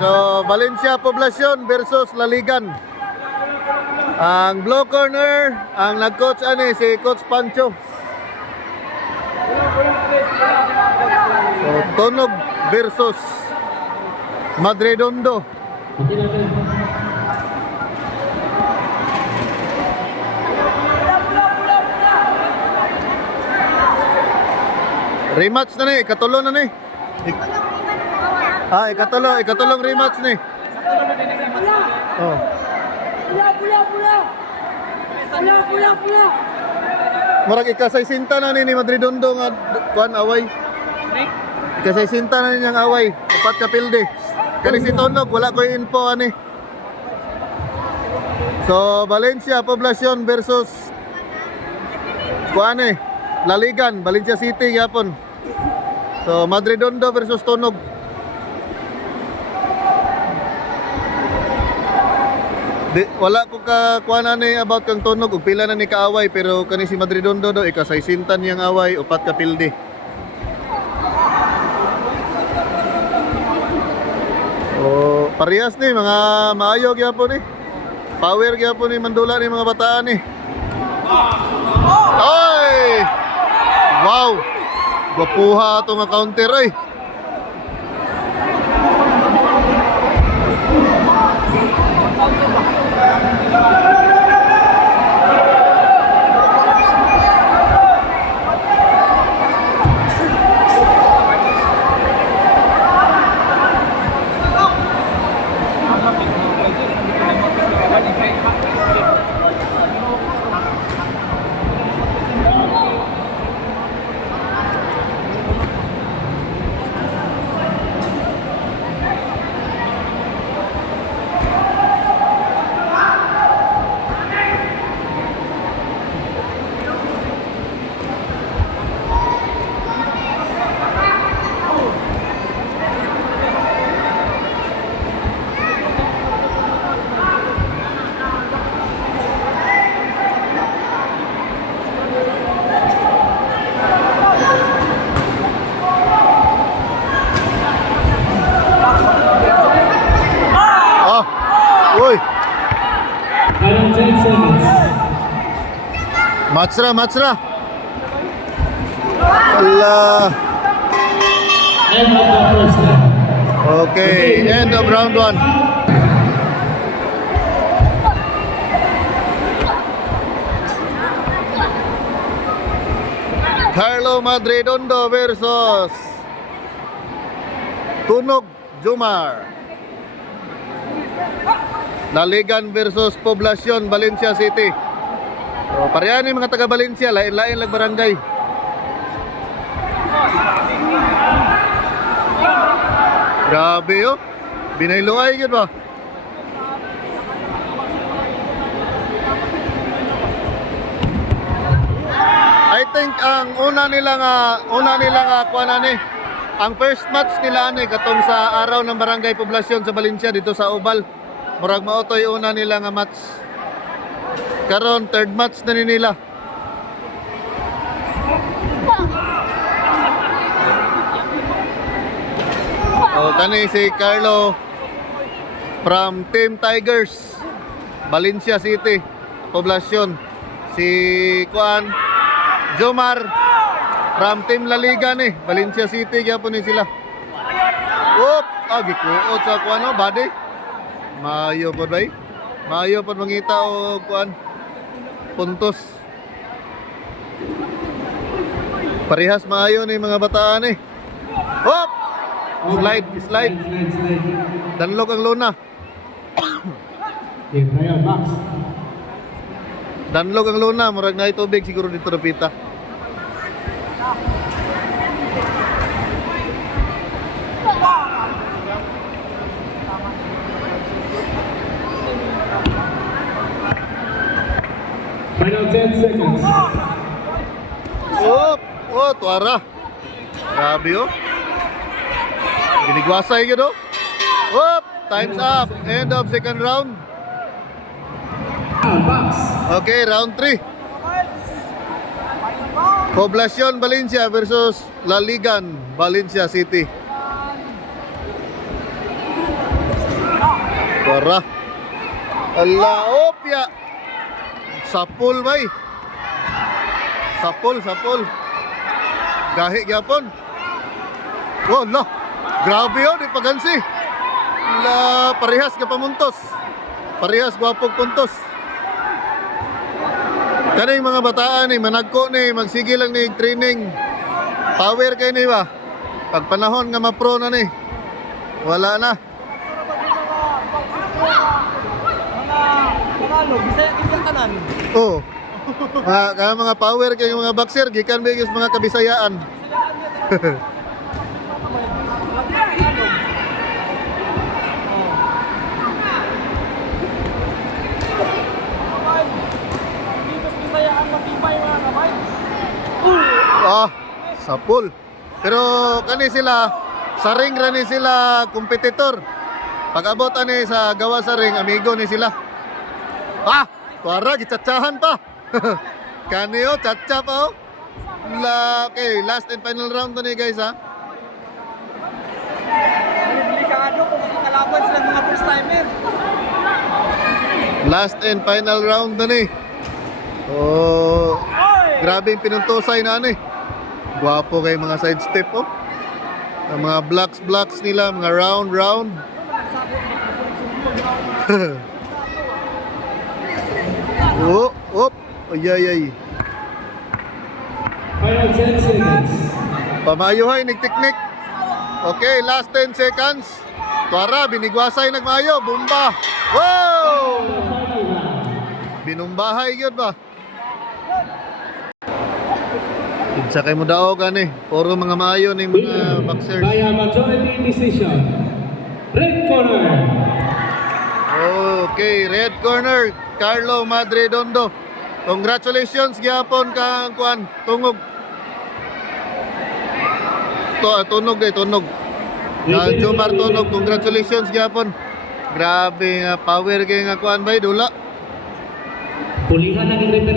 so Valencia Poblacion versus Laligan. Ang blue corner, ang nag-coach si Coach Pancho. So Tunog versus Madredondo. Rematch na ni, ikatulo na ni. Ikatulong rematch ni. Oh. Murag ikasay sinta na ni Madredondo nga kuan away. Ikasay sinta na niyang away, upat ka pilde. Kani si Tunog wala ko info ani. So Valencia Poblacion versus kuan Laligan, Valencia City yapon. So Madredondo versus Tunog. Wala ko ka kuanan about kang Tunog ug pila na ni kaaway, pero kani si Madredondo daw ikasaysintan niyang away, upat ka pilde. Oh, parehas ni mga maayo gyapon Power gyapon ni mandula ni mga bataan Oy! Wow! Gwapuha ito nga counter Final 10 seconds. Matsra. Allah. End of the first round. Okay, end of round 1. Carlo Madredondo versus Tunog Jomar. Laligan versus Poblacion, Valencia City. So, parehan ni mga taga Valencia, lain-lain lang barangay. Grabe binayloay yun ba? I think ang una nila kuan ang first match nila katong sa araw ng Barangay Poblacion sa Valencia dito sa Ubal. Murag mao toy una nila nga match. Karon third match na nila. Kani si Carlo from Team Tigers, Valencia City, Poblacion. Si Kuan Jomar from Team Laliga Valencia City gyapon ni sila. Gikuot sa kuan body. Maayo po bay? Maayo po mangita o kuan puntos. Parehas maayo ni mga bataan Hop! Slide. Danlog ang luna. Danlog ang luna, murag na tubig siguro dito napita. Final 10 seconds. Tuara. Grabe Ginigwasay yun time's up. End of second round. Okay, round 3. Poblacion Valencia versus Laligan Valencia City. Para. Ala, opya. Sapul bay. Sapul. Gahi gyapon. Wala. Grabe yun, di pagansi. Ala, parehas ka pamuntos. Parehas gwapog puntos. Kaning mga bataan ni managko ni magsige lang ni training. Power kay ni ba? Pag panahon nga ma-pro na ni. Wala na. Bisaya din yung tanan. Oh. Mga power kay mga boxer gikan bigis mga kabisayaan. Bisayaan matibay mga kamay. Sapul. Pero kani sila sa ring ra ni sila kompetitor. Pag abot ani sa gawa sa ring amigo ni sila. Tuara gitsatsahan pa. Kani oh, tsatsa pa oh. Okay, last and final round to ni guys ha. Delikado kung makakalaban sila mga first timer. Last and final round na ni. Oh, grabe yung pinuntusay na ni. Gwapo kay mga side step oh. Ang mga blocks nila, mga round. Ay. Final 10 seconds. Pamayuhay, nagtiknik. Okay, last 10 seconds. Tuara, binigwasay nagmayo. Bumba. Wow! Binumbahay yun ba? Sa kay mo daog ani. Puro mga maayo ni mga boxers. By a majority decision. Red corner. Okay, red corner, Carlo Madredondo. Congratulations gyapon kang kuan, tungog. Tunog. Jomar Tunog, congratulations gyapon. Grabe nga power kay nga kuan bay dula. Pulihan ang referee.